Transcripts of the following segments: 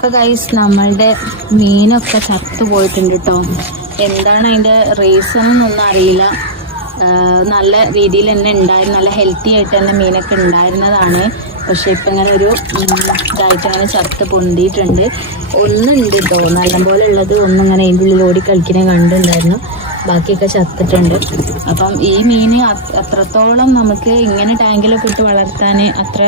അപ്പൊ ഗൈസ് നമ്മളുടെ മീനൊക്കെ ചത്തു പോയിട്ടുണ്ട് കേട്ടോ എന്താണ് അതിന്റെ റീസൺ എന്നൊന്നും അറിയില്ല. നല്ല രീതിയിൽ തന്നെ ഉണ്ടായിരുന്നു നല്ല ഹെൽത്തി ആയിട്ട് തന്നെ മീനൊക്കെ ഉണ്ടായിരുന്നതാണ്. പക്ഷെ ഇപ്പം ഇങ്ങനെ ഒരു ഇതായിട്ട് അങ്ങനെ ചത്ത് പൊന്തിയിട്ടുണ്ട്. ഒന്നുണ്ട് കേട്ടോ നല്ലപോലെ ഉള്ളത്. ഒന്നിങ്ങനെ അതിന്റെ ഉള്ളിൽ ഓടി കളിക്കണേ കണ്ടിട്ടുണ്ടായിരുന്നു. ബാക്കിയൊക്കെ ചത്തിട്ടുണ്ട്. അപ്പം ഈ മീൻ അത്രത്തോളം നമുക്ക് ഇങ്ങനെ ടാങ്കിലൊക്കെ ഇട്ട് വളർത്താൻ അത്ര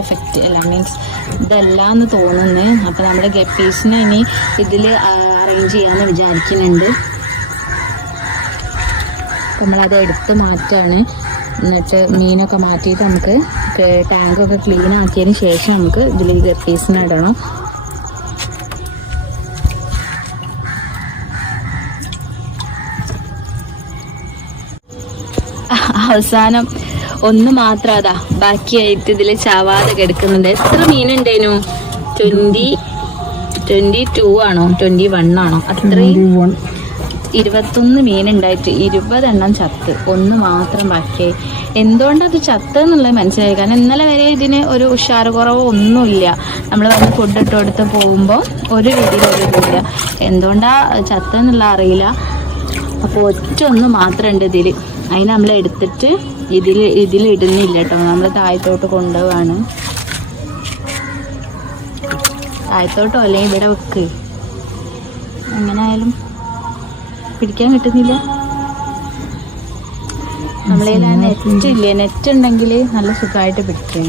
എഫക്റ്റ് അല്ല മീൻസ് ഇതല്ല എന്ന് തോന്നുന്നു. അപ്പം നമ്മുടെ ഗപ്പീസിനെ ഇനി ഇതിൽ അറേഞ്ച് ചെയ്യാമെന്ന് വിചാരിക്കുന്നുണ്ട്. നമ്മളത് എടുത്ത് മാറ്റാണ്. എന്നിട്ട് മീനൊക്കെ മാറ്റിയിട്ട് നമുക്ക് ടാങ്കൊക്കെ ക്ലീൻ ആക്കിയതിന് ശേഷം നമുക്ക് ഇതിൽ ഗപ്പീസിനെ ഇടണം. അവസാനം ഒന്ന് മാത്രം അതാ ബാക്കിയായിട്ട് ഇതിൽ ചാവാതെ കിടക്കുന്നുണ്ട്. എത്ര മീനുണ്ടേനു? ട്വന്റി ട്വന്റി ടു ആണോ? ട്വന്റി വൺ ആണോ? അത്രയും ഇരുപത്തൊന്ന് മീനുണ്ടായിട്ട് ഇരുപതെണ്ണം ചത്ത്. ഒന്ന് മാത്രം ബാക്കിയായി. എന്തുകൊണ്ടത് ചത്ത് എന്നുള്ളത് മനസ്സിലായി? കാരണം ഇന്നലെ വരെ ഇതിന് ഒരു ഉഷാറ് കുറവോ ഒന്നുമില്ല. നമ്മൾ വന്ന് ഫുഡ് ഇട്ട് കൊടുത്ത് പോകുമ്പോൾ ഒരു രീതിയിൽ എന്തുകൊണ്ടാണ് ചത്തെന്നുള്ള അറിയില്ല. അപ്പോൾ ഒറ്റ ഒന്ന് മാത്രമുണ്ട് ഇതിൽ അതിന് നമ്മൾ എടുത്തിട്ട് ഇതിൽ ഇടുന്നില്ല കേട്ടോ. നമ്മൾ താഴത്തോട്ട് കൊണ്ടുപോവാണ്. താഴത്തോട്ടോ അല്ലെങ്കിൽ ഇവിടെ വെക്ക്. എങ്ങനെ ആയാലും പിടിക്കാൻ കിട്ടുന്നില്ല. നമ്മളെ നെറ്റ് ഇല്ലേ നെറ്റ് ഉണ്ടെങ്കിൽ നല്ല സുഖമായിട്ട് പിടിക്കാം.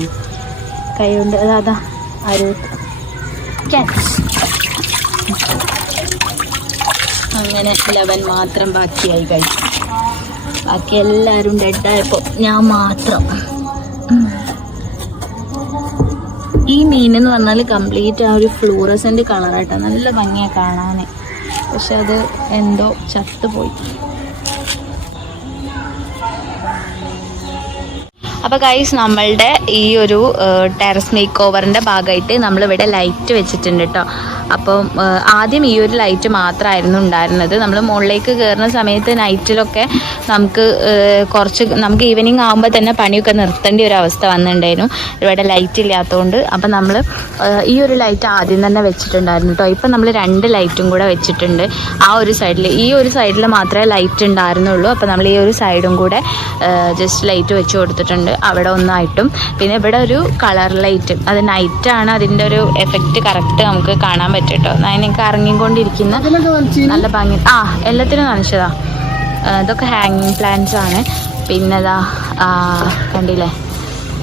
കൈ കൊണ്ട് അതാ അതാ ആരോ അങ്ങനെ ലെവൻ മാത്രം ബാക്കിയായി കഴിച്ചു ബാക്കി എല്ലാവരും ഡെഡായപ്പോൾ ഞാൻ മാത്രം. ഈ മീൻ എന്ന് പറഞ്ഞാൽ കംപ്ലീറ്റ് ആ ഒരു ഫ്ലൂറസെന്റ് കളറായിട്ടാണ് നല്ല ഭംഗിയാണ് കാണാൻ പക്ഷെ അത് എന്തോ ചത്തുപോയി. അപ്പോൾ ഗൈസ് നമ്മളുടെ ഈ ഒരു ടെറസ് മേക്ക് ഓവറിന്റെ ഭാഗമായിട്ട് നമ്മളിവിടെ ലൈറ്റ് വെച്ചിട്ടുണ്ട് കേട്ടോ അപ്പം ആദ്യം ഈ ഒരു ലൈറ്റ് മാത്രമായിരുന്നു ഉണ്ടായിരുന്നത്. നമ്മൾ മുകളിലേക്ക് കയറുന്ന സമയത്ത് നൈറ്റിലൊക്കെ നമുക്ക് കുറച്ച് നമുക്ക് ഈവനിങ് ആകുമ്പോൾ തന്നെ പണിയൊക്കെ നിർത്തേണ്ട ഒരു അവസ്ഥ വന്നിട്ടുണ്ടായിരുന്നു ഇവിടെ ലൈറ്റ് ഇല്ലാത്തതുകൊണ്ട് അപ്പം നമ്മൾ ഈ ഒരു ലൈറ്റ് ആദ്യം തന്നെ വെച്ചിട്ടുണ്ടായിരുന്നു കേട്ടോ ഇപ്പം നമ്മൾ രണ്ട് ലൈറ്റും കൂടെ വെച്ചിട്ടുണ്ട്. ആ ഒരു സൈഡിൽ ഈ ഒരു സൈഡിൽ മാത്രമേ ലൈറ്റ് ഉണ്ടായിരുന്നുള്ളൂ അപ്പം നമ്മൾ ഈ ഒരു സൈഡും കൂടെ ജസ്റ്റ് ലൈറ്റ് വെച്ച് കൊടുത്തിട്ടുണ്ട്. അവിടെ ഒന്നായിട്ടും. പിന്നെ ഇവിടെ ഒരു കളർ ലൈറ്റ് അത് നൈറ്റാണ് അതിന്റെ ഒരു എഫക്റ്റ് കറക്റ്റ് നമുക്ക് കാണാൻ പറ്റും കേട്ടോ അതിനൊക്കെ ഇറങ്ങിക്കൊണ്ടിരിക്കുന്ന നല്ല ഭംഗി. ആ എല്ലാത്തിനും നനച്ചതാ ഇതൊക്കെ ഹാങ്ങിങ് പ്ലാന്റ്സ് ആണ്. പിന്നെ ഇതാ കണ്ടില്ലേ?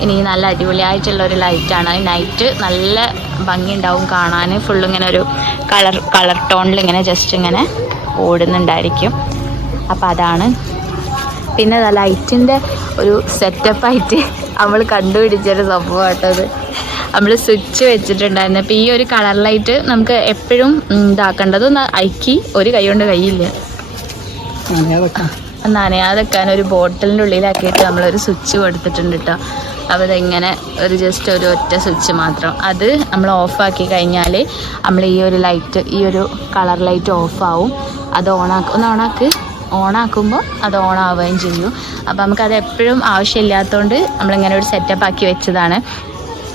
ഇനി നല്ല അടിപൊളിയായിട്ടുള്ള ഒരു ലൈറ്റാണ് നൈറ്റ് നല്ല ഭംഗി ഉണ്ടാവും കാണാൻ. ഫുൾ ഇങ്ങനെ ഒരു കളർ കളർ ടോണിൽ ഇങ്ങനെ ജസ്റ്റ് ഇങ്ങനെ ഓടുന്നുണ്ടായിരിക്കും. അപ്പോൾ അതാണ്. പിന്നെ ലൈറ്റിന്റെ ഒരു സെറ്റപ്പായിട്ട് നമ്മൾ കണ്ടുപിടിച്ചൊരു സംഭവമായിട്ടത് നമ്മൾ സ്വിച്ച് വെച്ചിട്ടുണ്ടായിരുന്നു. അപ്പോൾ ഈ ഒരു കളർ ലൈറ്റ് നമുക്ക് എപ്പോഴും ഇതാക്കേണ്ടത് ഒന്ന് അയക്കി ഒരു കൈ കൊണ്ട് കൈയില്ല നനയാതെക്കാൻ ഒരു ബോട്ടിലിന്റെ ഉള്ളിലാക്കിയിട്ട് നമ്മളൊരു സ്വിച്ച് കൊടുത്തിട്ടുണ്ട് കേട്ടോ അപ്പോൾ ഇതെങ്ങനെ ഒരു ജസ്റ്റ് ഒരു ഒറ്റ സ്വിച്ച് മാത്രം. അത് നമ്മൾ ഓഫാക്കി കഴിഞ്ഞാൽ നമ്മൾ ഈ ഒരു ലൈറ്റ് ഈ ഒരു കളർ ലൈറ്റ് ഓഫാവും അത് ഓണാക്കും ഒന്ന് ഓണാക്ക് ഓണാക്കുമ്പോൾ അത് ഓണാവുകയും ചെയ്യും. അപ്പോൾ നമുക്കത് എപ്പോഴും ആവശ്യമില്ലാത്തതുകൊണ്ട് നമ്മളിങ്ങനെ ഒരു സെറ്റപ്പ് ആക്കി വെച്ചതാണ്.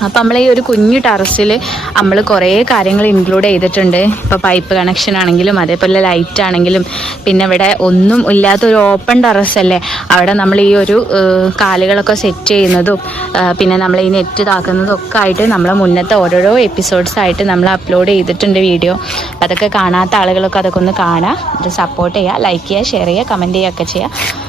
അപ്പം നമ്മൾ ഈ ഒരു കുഞ്ഞു ടെറസിൽ നമ്മൾ കുറേ കാര്യങ്ങൾ ഇൻക്ലൂഡ് ചെയ്തിട്ടുണ്ട്. ഇപ്പോൾ പൈപ്പ് കണക്ഷൻ ആണെങ്കിലും അതേപോലെ ലൈറ്റ് ആണെങ്കിലും പിന്നെ ഇവിടെ ഒന്നും ഇല്ലാത്ത ഒരു ഓപ്പൺ ടെറസ് അല്ലേ? അവിടെ നമ്മൾ ഈ ഒരു കാലുകളൊക്കെ സെറ്റ് ചെയ്യുന്നതും പിന്നെ നമ്മൾ ഈ നെറ്റ് ഇതാക്കുന്നതും ഒക്കെ ആയിട്ട് നമ്മൾ മുന്നത്തെ ഓരോരോ എപ്പിസോഡ്സ് ആയിട്ട് നമ്മൾ അപ്ലോഡ് ചെയ്തിട്ടുണ്ട് വീഡിയോ അതൊക്കെ കാണാത്ത ആളുകളൊക്കെ അതൊക്കെ ഒന്ന് കാണുക സപ്പോർട്ട് ചെയ്യുക ലൈക്ക് ചെയ്യുക ഷെയർ ചെയ്യുക കമന്റ് ചെയ്യുക ഒക്കെ ചെയ്യുക